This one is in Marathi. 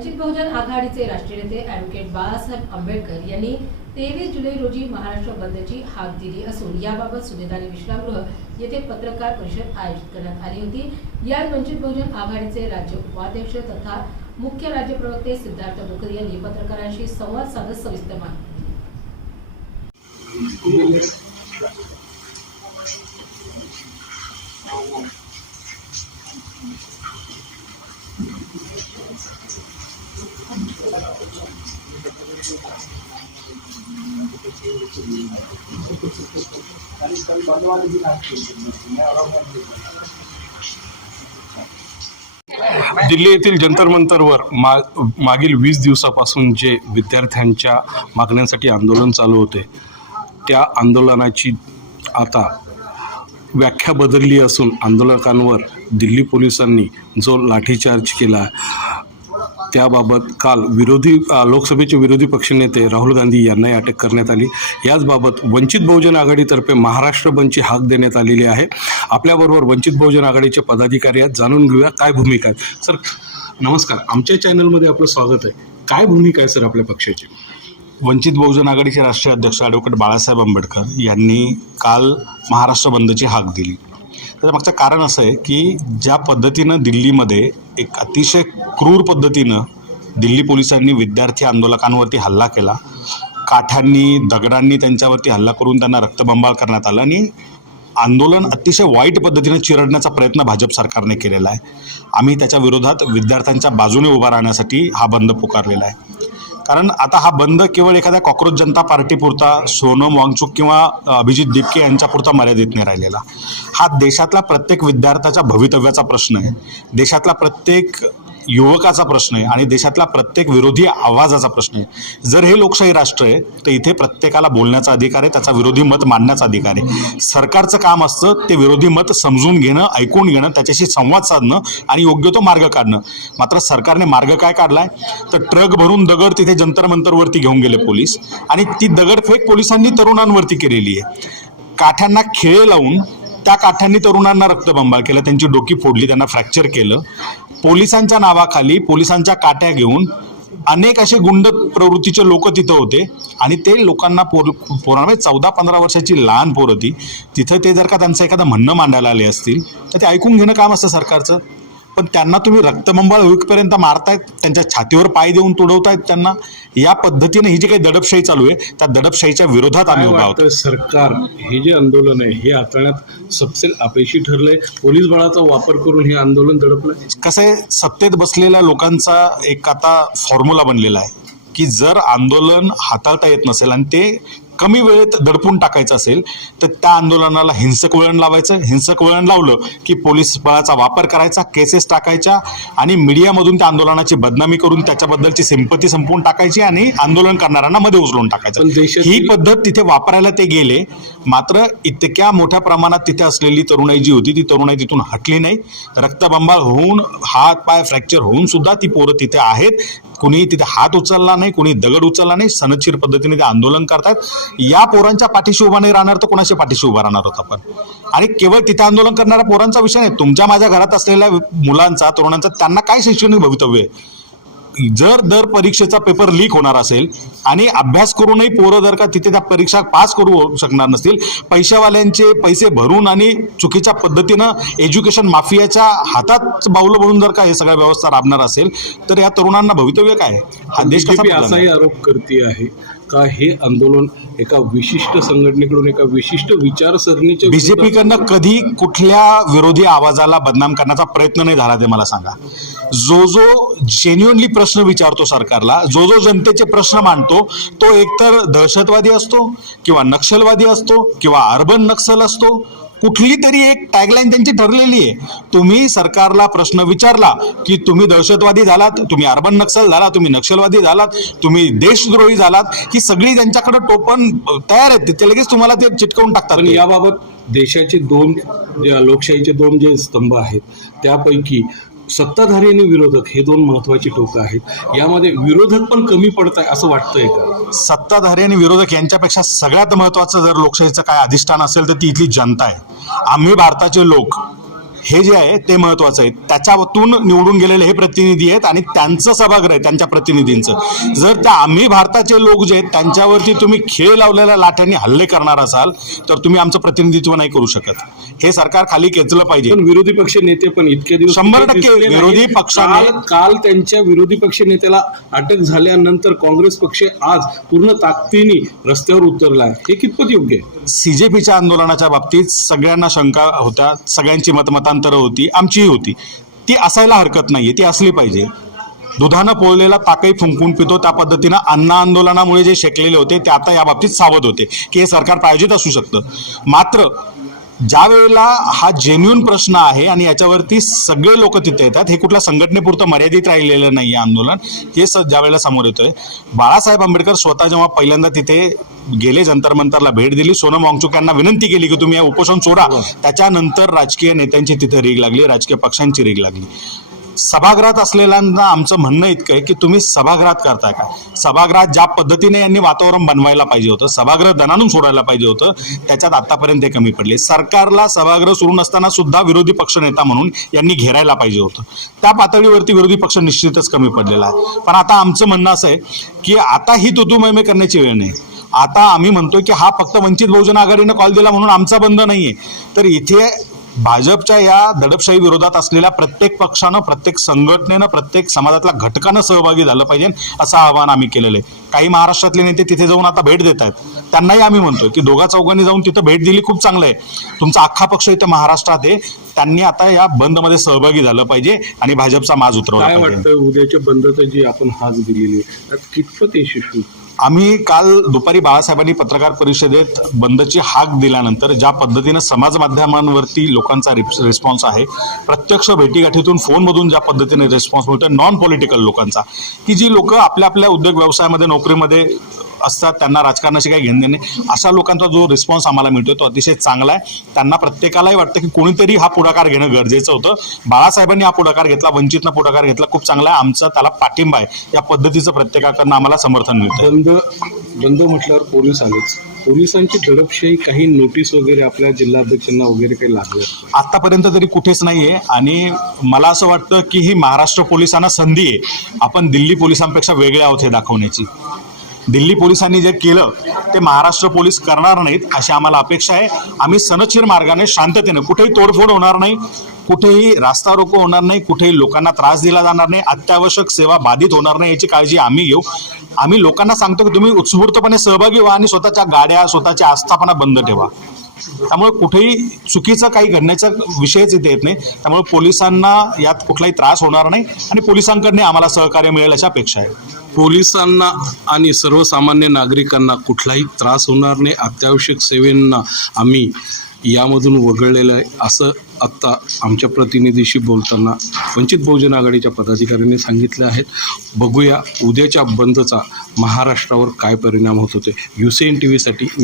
वंचित बहुजन आघाडीचे राष्ट्रीय नेते ॲडव्होकेट बाळासाहेब आंबेडकर यांनी 23 जुलै रोजी महाराष्ट्र बंदची हाक दिली असून याबाबत सुभेदारी विश्रामगृह येथे पत्रकार परिषद आयोजित करण्यात आली होती। यात वंचित बहुजन आघाडीचे राज्य उपाध्यक्ष तथा मुख्य राज्य प्रवक्ते सिद्धार्थ बोकर यांनी पत्रकारांशी संवाद साधत सविस्तर माहिती दिली। दिल्ली येथील जंतर मंतरवर मागील 20 दिवसापासून जे विद्यार्थ्यांच्या मागण्यांसाठी आंदोलन चालू होते त्या आंदोलनाची आता व्याख्या बदलली असून आंदोलकांवर दिल्ली पोलिसांनी जो लाठीचार्ज केला त्याबाबत काल लोकसभेचे विरोधी पक्षनेते राहुल गांधी यांनाही अटक करण्यात आली। याचबाबत वंचित बहुजन आघाडीतर्फे महाराष्ट्र बंदची हाक देण्यात आलेली आहे। आपल्याबरोबर वंचित बहुजन आघाडीचे पदाधिकारी आहेत, जाणून घेऊया काय भूमिका आहे। सर नमस्कार, आमच्या चॅनलमध्ये आपलं स्वागत आहे। काय भूमिका आहे सर आपल्या पक्षाची? वंचित बहुजन आघाडीचे राष्ट्रीय अध्यक्ष ॲडव्होकेट बाळासाहेब आंबेडकर यांनी काल महाराष्ट्र बंदची हाक दिली। त्याचं मागचं कारण असं आहे की ज्या पद्धतीनं दिल्लीमध्ये एक अतिशय क्रूर पद्धतीनं दिल्ली पोलिसांनी विद्यार्थी आंदोलकांवरती हल्ला केला, काठ्यांनी दगडांनी त्यांच्यावरती हल्ला करून त्यांना रक्तबंबाळ करण्यात आलं आणि आंदोलन अतिशय वाईट पद्धतीनं चिरडण्याचा प्रयत्न भाजप सरकारने केलेला आहे। आम्ही त्याच्या विरोधात विद्यार्थ्यांच्या बाजूने उभा राहण्यासाठी हा बंद पुकारलेला आहे। कारण आता हा बंद केवळ एखाद्या कॉक्रोच जनता पार्टीपुरता, सोनम वांगचुक किंवा अभिजित दिपके यांच्यापुरता मर्यादित नाही राहिलेला। हा देशातला प्रत्येक विद्यार्थ्याच्या भवितव्याचा प्रश्न आहे, देशातला प्रत्येक युवकाचा प्रश्न आहे आणि देशातला प्रत्येक विरोधी आवाजाचा प्रश्न आहे। जर हे लोकशाही राष्ट्र आहे तर इथे प्रत्येकाला बोलण्याचा अधिकार आहे, त्याचा विरोधी मत मांडण्याचा अधिकार आहे। सरकारचं काम असतं ते विरोधी मत समजून घेणं, ऐकून घेणं, त्याच्याशी संवाद साधणं आणि योग्य तो मार्ग काढणं। मात्र सरकारने मार्ग काय काढलाय तर ट्रक भरून दगड तिथे जंतर मंतरवरती घेऊन गेले पोलीस आणि ती दगडफेक पोलिसांनी तरुणांवरती केलेली आहे। काठ्यांना खिळे लावून त्या काठ्यांनी तरुणांना रक्तबंबाळ केलं, त्यांची डोकी फोडली, त्यांना फ्रॅक्चर केलं। पोलिसांच्या नावाखाली पोलिसांच्या काठ्या घेऊन अनेक असे गुंड प्रवृत्तीचे लोक तिथं होते आणि ते लोकांना पोरांमध्ये 14-15 वर्षाची लहान पोरं होती तिथं ते जर का त्यांचं एखादं म्हणणं मांडायला आले असतील तर ते ऐकून घेणं काम असतं सरकारचं। पण त्यांना तुम्ही रक्तबंबाळ होईपर्यंत मारतायत, त्यांच्या छातीवर पाय देऊन तुडवतायत त्यांना। या पद्धतीने ही जी काही दडपशाही चालू आहे त्या दडपशाहीच्या विरोधात आम्ही उभा आहोत। सरकार हे जे आंदोलन आहे हे हाताळण्यात सपशेल अपयशी ठरलंय, पोलीस बळाचा वापर करून हे आंदोलन दडपलंय। कसं आहे, सत्तेत बसलेल्या लोकांचा एक आता फॉर्म्युला बनलेला आहे की जर आंदोलन हाताळता येत नसेल आणि ते कमी वेळेत दडपून टाकायचं असेल तर त्या आंदोलनाला हिंसक वळण लावायचं। हिंसक वळण लावलं की पोलीस बळाचा वापर करायचा, केसेस टाकायच्या आणि मीडियामधून त्या आंदोलनाची बदनामी करून त्याच्याबद्दलची सिंपती संपवून टाकायची आणि आंदोलन करणाऱ्यांना मध्ये उचलून टाकायचं। ही पद्धत तिथे वापरायला ते गेले, मात्र इतक्या मोठ्या प्रमाणात तिथे असलेली तरुणाई जी होती ती तरुणाई तिथून हटली नाही। रक्तबंबाळ होऊन, हात पाय फ्रॅक्चर होऊन सुद्धा ती पोरं तिथे आहेत। कुणी तिथे हात उचलला नाही, कुणी दगड उचलला नाही, सनदशीर पद्धतीने ते आंदोलन करतात। या पोरांच्या पाठीशी उभा नाही राहणार तर कोणाच्या पाठीशी उभा राहणार होता आपण? आणि केवळ तिथे आंदोलन करणाऱ्या पोरांचा विषय नाही, तुमच्या माझ्या घरात असलेल्या मुलांचा, तरुणांचा त्यांना काय शैक्षणिक भवितव्य आहे? जर दर परीक्षेचा पेपर लीक होणार असेल आणि अभ्यास करूनही पोरं जर का तिथे त्या परीक्षा पास करू शकणार नसतील, पैशावाल्यांचे पैसे भरून आणि चुकीच्या पद्धतीनं एज्युकेशन माफियाच्या हातात बावलं बनून जर का हे सगळ्या व्यवस्था राबणार असेल तर या तरुणांना भवितव्य काय? हा देश कसा? असाही आरोप करते आहे का हे आंदोलन एका विशिष्ट संघटनेकडून, एका विशिष्ट विचारसरणीच्या बीजेपीकडनं कधी कुठल्या विरोधी आवाजाला बदनाम करण्याचा प्रयत्न नाही झाला ते मला सांगा। जो जेन्युअनली प्रश्न विचारतो सरकारला, जो जनतेचे प्रश्न मांडतो तो एकतर दहशतवादी असतो किंवा नक्षलवादी असतो किंवा अर्बन नक्सल असतो, कुठली तरी एक टॅगलाईन त्यांची ठरलेली आहे। तुम्ही सरकारला प्रश्न विचारला की तुम्ही दहशतवादी झालात, तुम्ही अर्बन नक्सल झालात, तुम्ही नक्षलवादी झालात, तुम्ही देशद्रोही झालात, की सगळी त्यांच्याकडे टोपण तयार आहेत, ते लगेच तुम्हाला ते चिटकवून टाकतात। याबाबत देशाचे लोकशाहीचे दोन जे स्तंभ आहेत त्यापैकी सत्ताधारी आणि विरोधक हे दोन महत्वाची टोकं आहेत। यामध्ये विरोधक पण कमी पडत आहे असं वाटतंय का? सत्ताधारी आणि विरोधक यांच्यापेक्षा सगळ्यात महत्वाचं जर लोकशाहीचं काय अधिष्ठान असेल तर ती इथली जनता आहे। आम्ही भारताचे लोक हे जे आहे ते महत्त्वाचं आहे. त्याच्यातून निवडून गेलेले हे प्रतिनिधी आहेत आणि त्यांचं सभागृह आहे त्यांच्या प्रतिनिधींचं. जर त्या आम्ही भारताचे लोक जे आहेत त्यांच्यावरती तुम्ही खेळ लावलेल्या लाट्यांनी हल्ले करणार असाल तर तुम्ही आमचं प्रतिनिधित्व नाही करू शकत. हे सरकार खाली खेचलं पाहिजे. पण विरोधी पक्ष नेते पण इतके दिवस 100% दिसले नाहीत. विरोधी पक्षाने- काल त्यांच्या विरोधी पक्ष नेत्याला अटक झाल्यानंतर काँग्रेस पक्ष आज पूर्ण ताकदीने रस्त्यावर उतरला आहे. हे कितपत योग्य आहे? CJPच्या आंदोलनाच्या बाबतीत सगळ्यांना शंका होत्या, सगळ्यांची मतमतांतरं होती, आमचीही होती. ती असायला हरकत नाहीये, ती असली पाहिजे. दुधानं पोळलेला ताकही फुंकून पितो त्या पद्धतीनं अण्णा आंदोलनामुळे जे शेकलेले होते ते आता या बाबतीत सावध होते की हे सरकार प्रायोजित असू शकतं. मात्र ज्या वेळेला हा जेन्युन प्रश्न आहे आणि याच्यावरती सगळे लोक तिथे येतात, हे कुठल्या संघटनेपुरतं मर्यादित राहिलेलं नाही आहे आंदोलन, हे ज्या वेळेला समोर येतोय. बाळासाहेब आंबेडकर स्वतः जेव्हा पहिल्यांदा तिथे गेले, जंतर मंतरला भेट दिली, सोनम वांगचुक यांना विनंती केली की तुम्ही हे उपोषण सोडा, त्याच्यानंतर राजकीय नेत्यांची तिथे रीग लागली, राजकीय पक्षांची रीग लागली. सभागृहात असलेल्यांना आमचं म्हणणं इतकं आहे की तुम्ही सभागृहात करताय का? सभागृहात ज्या पद्धतीने यांनी वातावरण बनवायला पाहिजे होतं, सभागृह दणानून सोडायला पाहिजे होतं, त्याच्यात आतापर्यंत ते कमी पडले. सरकारला सभागृह सुरू नसताना सुद्धा विरोधी पक्षनेता म्हणून यांनी घेरायला पाहिजे होतं. त्या पातळीवरती विरोधी पक्ष निश्चितच कमी पडलेला आहे. पण आता आमचं म्हणणं असं आहे की आता ही तुतुमैमे करण्याची वेळ नाही. आता आम्ही म्हणतोय की हा फक्त वंचित बहुजन आघाडीनं कॉल दिला म्हणून आमचा बंद नाहीये, तर इथे भाजपच्या या दडपशाही विरोधात असलेल्या प्रत्येक पक्षानं, प्रत्येक संघटनेनं, प्रत्येक समाजातल्या घटकानं सहभागी झालं पाहिजे असं आवाहन आम्ही केलेलं आहे. काही महाराष्ट्रातले नेते तिथे जाऊन आता भेट देत आहेत. त्यांनाही आम्ही म्हणतोय की दोघा चौघांनी जाऊन तिथं भेट दिली, खूप चांगलं आहे. तुमचा अख्खा पक्ष इथे महाराष्ट्रात आहे, त्यांनी आता या बंदमध्ये सहभागी झालं पाहिजे आणि भाजपचा माज उतरवला काय पाहिजे. वाटतं उद्याच्या बंदचं जी आपण हाक दिलेली आहे कितपत यशस्वी? आम्ही काल दुपारी बाळासाहेबांनी पत्रकार परिषदेत बंदची हाक दिल्यानंतर ज्या पद्धतीनं समाज माध्यमांवरती लोकांचा रिस्पॉन्स आहे, प्रत्यक्ष भेटीगाठीतून फोनमधून ज्या पद्धतीने रिस्पॉन्स मिळतो नॉन पॉलिटिकल लोकांचा, की जी लोक आपल्या आपल्या उद्योग व्यवसायामध्ये नोकरीमध्ये असतात, त्यांना राजकारणाशी काही घेणं नाही, अशा लोकांचा जो रिस्पॉन्स आम्हाला मिळतो तो अतिशय चांगला आहे. त्यांना प्रत्येकालाही वाटतं की कोणीतरी हा पुढाकार घेणं गरजेचं होतं. बाळासाहेबांनी हा पुढाकार घेतला, वंचितनं पुढाकार घेतला, खूप चांगला आहे. आमचा त्याला पाठिंबा आहे. या पद्धतीचं प्रत्येकाकडनं आम्हाला समर्थन मिळतं. बंद म्हटल्यावर पोलीस आलेच. पोलिसांची दडपशाही, काही नोटीस वगैरे आपल्या जिल्हाध्यक्षांना वगैरे काही लागलं आतापर्यंत तरी कुठेच नाहीये आणि मला असं वाटतं की ही महाराष्ट्र पोलिसांना संधी आहे आपण दिल्ली पोलिसांपेक्षा वेगळे आहोत हे दाखवण्याची. दिल्ली पोलिसांनी जे केलं ते महाराष्ट्र पोलीस करणार नाहीत अशी आम्हाला अपेक्षा आहे. आम्ही सनदशीर मार्गाने शांततेने, कुठेही तोडफोड होणार नाही, कुठेही रास्ता रोको होणार नाही, कुठेही लोकांना त्रास दिला जाणार नाही, अत्यावश्यक सेवा बाधित होणार नाही याची काळजी आम्ही घेऊ. आम्ही लोकांना सांगतो की तुम्ही उत्स्फूर्तपणे सहभागी व्हा आणि स्वतःच्या गाड्या, स्वतःची आस्थापना बंद ठेवा. त्यामुळे कुठेही चुकीचं काही घडण्याचा विषयच इथे येत नाही. त्यामुळे पोलिसांना यात कुठलाही त्रास होणार नाही आणि पोलिसांकडून आम्हाला सहकार्य मिळेल अशी अपेक्षा आहे. पोलिसांना आणि सर्वसामान्य नागरिकांना कुठलाही त्रास होणार नाही, अत्यावश्यक सेवांना आम्ही यामधून वगळलेलं आहे असं आत्ता आमच्या प्रतिनिधीशी बोलताना वंचित बहुजन आघाडीच्या पदाधिकाऱ्यांनी सांगितलं आहे. बघूया उद्याच्या बंदचा महाराष्ट्रावर काय परिणाम होत होते. UCN TV साठी